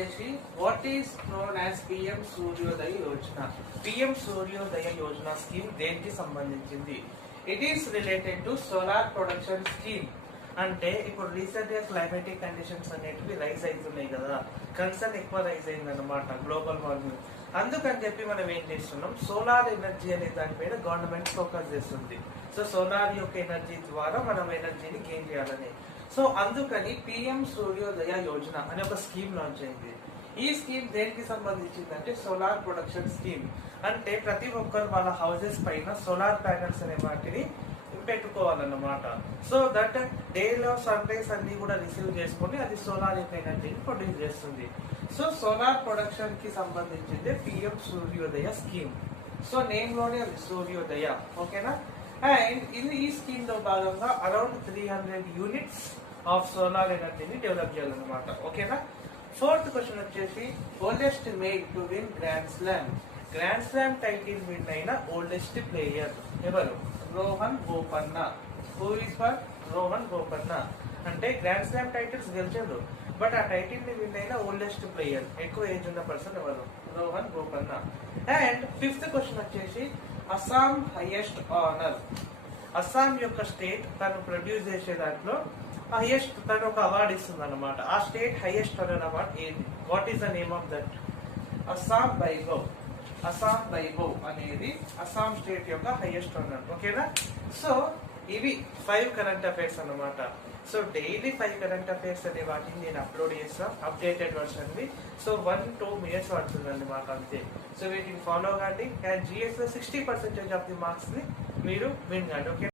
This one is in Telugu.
What is known as PM Suryodaya Yojana? PM Suryodaya Yojana scheme దేనికి సంబంధించింది? It is related to solar production scheme. అంటే ఇప్పుడు రీసెంట్ గా క్లైమేటిక్ కండిషన్స్ అనేటివి రైజ్ అవుతున్నాయి కదా, కన్సర్న్ ఎక్కువ రైజ్ అయింది అనమాట గ్లోబల్ వార్మింగ్. అందుకని చెప్పి మనం ఏం చేస్తున్నాం, సోలార్ ఎనర్జీ అనే దానిపైన గవర్నమెంట్ ఫోకస్ చేస్తుంది. సో సోలార్ యొక్క ఎనర్జీ ద్వారా మనం ఎనర్జీని గెయిన్ చేయాలని. సో అందుకని పిఎం సూర్యోదయ యోజన అనే ఒక స్కీమ్ లాంచ్ అయింది. ఈ స్కీమ్ దేనికి సంబంధించింది అంటే సోలార్ ప్రొడక్షన్ స్కీమ్. అంటే ప్రతి ఒక్కరు వాళ్ళ హౌసెస్ పైన సోలార్ ప్యానెల్స్ అనే వాటిని పెట్టుకోవాలన్నమాట. సో దట్ డేలో సన్ రైజ్ అన్ని కూడా రిసీవ్ చేసుకొని అది సోలార్ యొక్క ఎనర్జీని ప్రొడ్యూస్ చేస్తుంది. సో సోలార్ ప్రొడక్షన్ కి సంబంధించింది పిఎం సూర్యోదయ స్కీమ్. సో నేమ్ లోనే సూర్యోదయ, ఓకేనా. అండ్ ఈ స్కీమ్ లో భాగంగా అరౌండ్ 300 యూనిట్స్ ఆఫ్ సోలార్ ఎనర్జీని డెవలప్ చేయాలన్నమాట, ఓకేనా. ఫోర్త్ క్వశ్చన్ వచ్చేసి oldest male to win grand slam. Grand slam title win అయిన ఓల్డెస్ట్ ప్లేయర్ ఎవరు? Rohan Bopanna. Who is for Rohan Bopanna. అంటే గ్రాండ్ స్లామ్ టైటిల్స్ గెలిచారు, బట్ ఆ టైటిల్ ని విన్ అయిన ఓల్డెస్ట్ ప్లేయర్, ఎక్కువ ఏజ్ ఉన్న పర్సన్ ఎవరు? Rohan Bopanna. And fifth question వచ్చేసి అస్సాం హైయెస్ట్ ఆనర్. అస్సాం యొక్క స్టేట్ తను ప్రొడ్యూస్ చేసే దాంట్లో హైయెస్ట్ తను ఒక అవార్డు ఇస్తుంది అనమాట. ఆ స్టేట్ హైయెస్ట్ ఆనర్ అవార్డ్ ఏది? What is the name of that? Assam Vaibhav. Assam Vaibhav అనేది అస్సాం స్టేట్ యొక్క హైయెస్ట్ ఆనర్, ఓకేనా. సో ఇవి 5 కరెంట్ అఫైర్స్ అన్నమాట. సో డైలీ 5 కరెంట్ అఫైర్స్ అనే వాటిని నేను అప్లోడ్ చేస్తాను, అప్డేటెడ్ వర్షన్ ని. సో 1-2 minutes పడుతుంది అన్నమాట, అంతే. సో వీటిని ఫాలో కండి. అండ్ జిఎస్ లో 60% ఆఫ్ ది మార్క్స్ ని మీరు విన్ కండి, ఓకే.